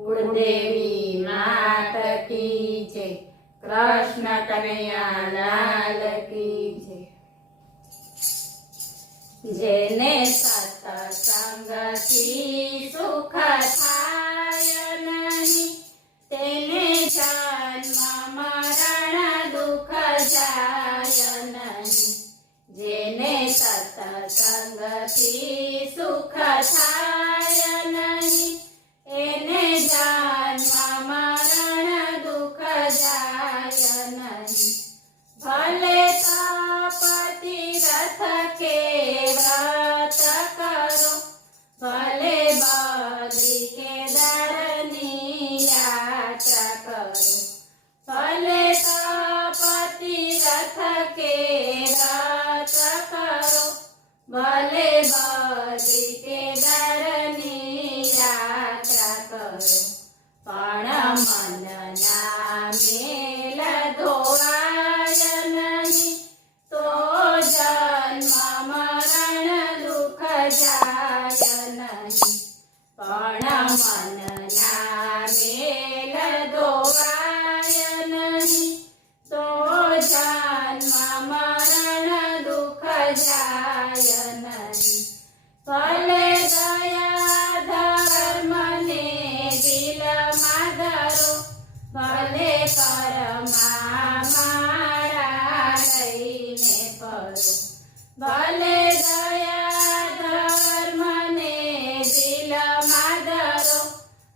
કુળદેવી માત કી જય, કૃષ્ણ કનૈયા લાલ કી જય। જેને સત્સંગથી સુખ થાય નહીં, તેને જન્મ મરણ દુઃખ જાય નહીં। જેને સત્સંગથી સુખ થાય નહીં, એને જન્મ મરણ દુઃખ જાય નહીં। ભલે તપતિ રથ કે વ્રત કરો, ભલે બદ્રી કેદારની યાત્રા કરો, ભલે તપતિ રથ કે વ્રત કરો, ભલે બદ્રી કેદારની યાત્રા કરો, પણ મનના મેલ ધોવાય નહીં, તો જન્મ મરણ દુઃખ જાય નહીં। પણ મનના મેલ ધોવાય નહીં, તો જન્મ મરણ દુઃખ જાય નહીં। ભલે દયા ધર્મને દિલમાં ધરો, ભલે કરમાં માળા લઈને ફરો, ભલે દયા ધર્મને દિલમાં ધરો,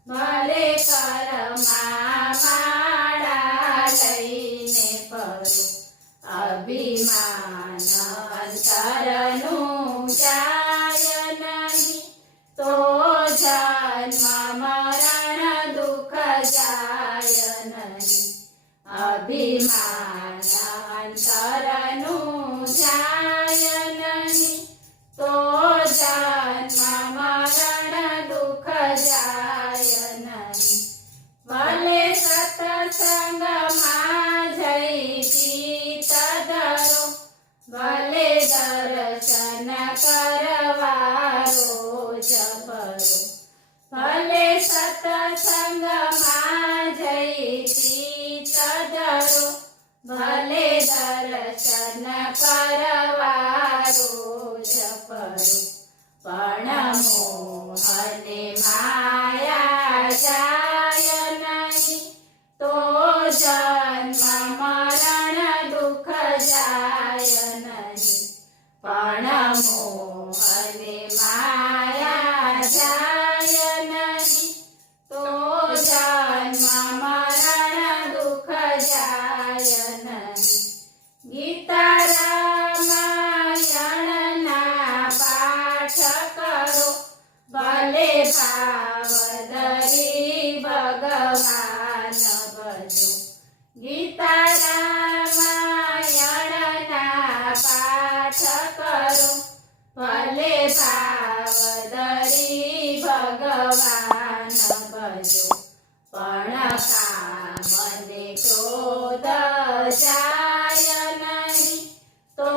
ભલે કરમાં માળા લઈને ફરો। અભિમાન અંતરનું જાય નહીં, તો જન્મ મરણ દુઃખ જાય નહીં। અભિમાન અંતરનું જાય નહીં, તો જન્મ મરણ દુઃખ જાય નહીં। ભલે સત્સંગમાં જઈ ચિત્ત ધરો, ભલે દર્શન કરવા રોજ ભરો, ભલે સત્સંગમાં જઈ ચિત્ત ધરો, ભલે દર્શન કરવા રોજ ભરો, પણ મોહને માયા જાય નહીં, તો જન્મ મરણ દુઃખ જાય નહીં। પણ મોહને માયા જાય નહીં, તો જન્મ મરણ દુઃખ જાય નહીં। ગીતા રામાયણના પાઠ કરો, ભલે ભાવ ધરી ભગવાન ભજો, ગીતા રામાયણના પાઠ કરો, ભલે ભાવ ધરી ભગવાન ભજો, પણ કામને ક્રોધ જાય નહીં, તો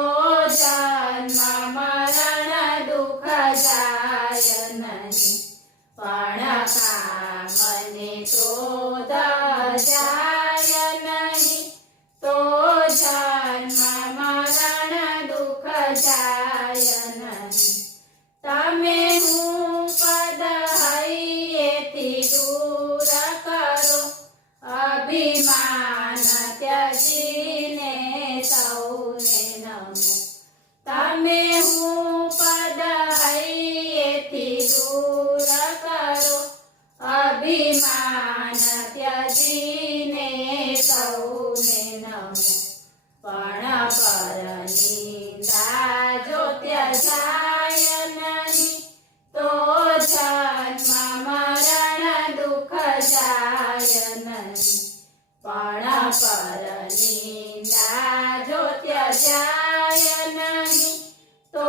જન્મ મરણ દુઃખ જાય નહીં। પણ કામને ક્રોધ જાય નહીં, તો જન્મ મરણ દુઃખ જાય નહીં। તમે હું પદ હૈયેથી દૂર કરો, અભિમાન ત્યજીને સૌને નમો। તમે હું પદ હૈયેથી દૂર કરો, અભિમાન ત્યજીને સૌને નમો। પણ પરનિંદા જો ત્યજાય નહીં, તો જન્મ મરણ દુઃખ જાય નહીં। પણ પરનિંદા જો ત્યજાય નહીં, તો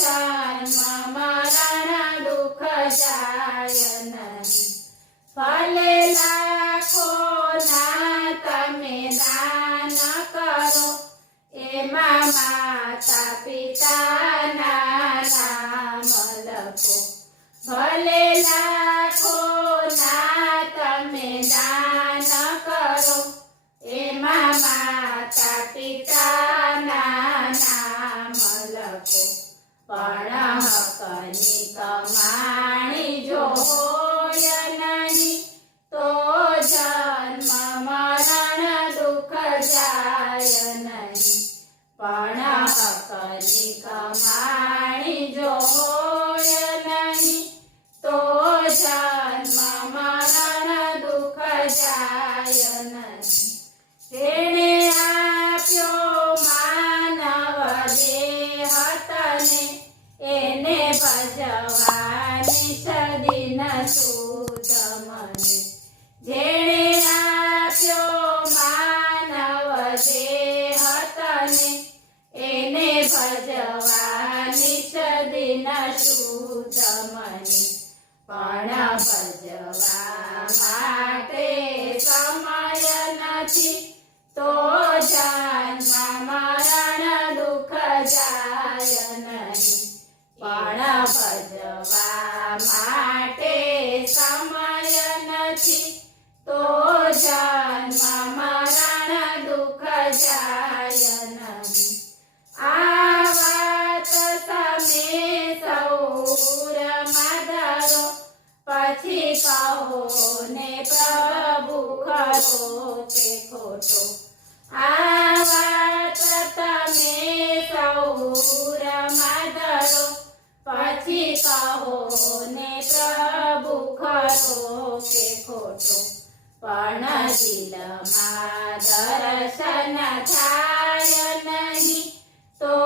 જન્મ મરણ દુઃખ જાય નહીં। ભલે લાખોના તમે દાન કરો, એમાં માતા પિતાના નામ લખો, ભલે લાખો ના પણ હકની કમાણી જો હોય નહીં તો જન્મ મરણ દુઃખ જાય નહીં. પણ હકની કમાણી જો હોય નહીં તો જન્મ મરણ દુઃખ જાય નહીં. તેણે આપ્યો માનવ દેહ તને એને ભજવાની સદી ન સૂઝ મને. જેણે આપ્યો માનવ દેહ તને એને ભજવાની સદી ન સૂઝ મને. પણ ભજવા માટે સમય નથી તો જન્મ મરણ દુઃખ જાય નહીં. પણ ભજવા માટે સમય નથી તો જન્મ મરણ દુઃખ જાય નહીં. આ વાત તમે સૌરમાં ધરો પછી કહો ને પ્રભુ ખરો કે ખોટો. આ વાત તમે સૌરમાં ધરો પછી કહો ને પ્રભુ ખરો કે ખોટો. પણ દિલમાં દર્શન થાય નહીં તો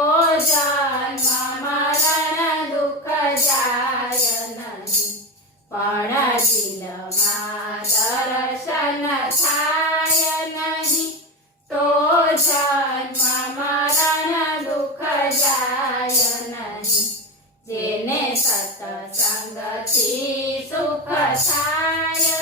જન્મ મરણ દુઃખ જાય નહીં. પણ દિલમાં દર્શન થાય નહીં તો જન્મ મરણ દુઃખ જાય નહીં. જેને સત્સંગથી સુખ થાય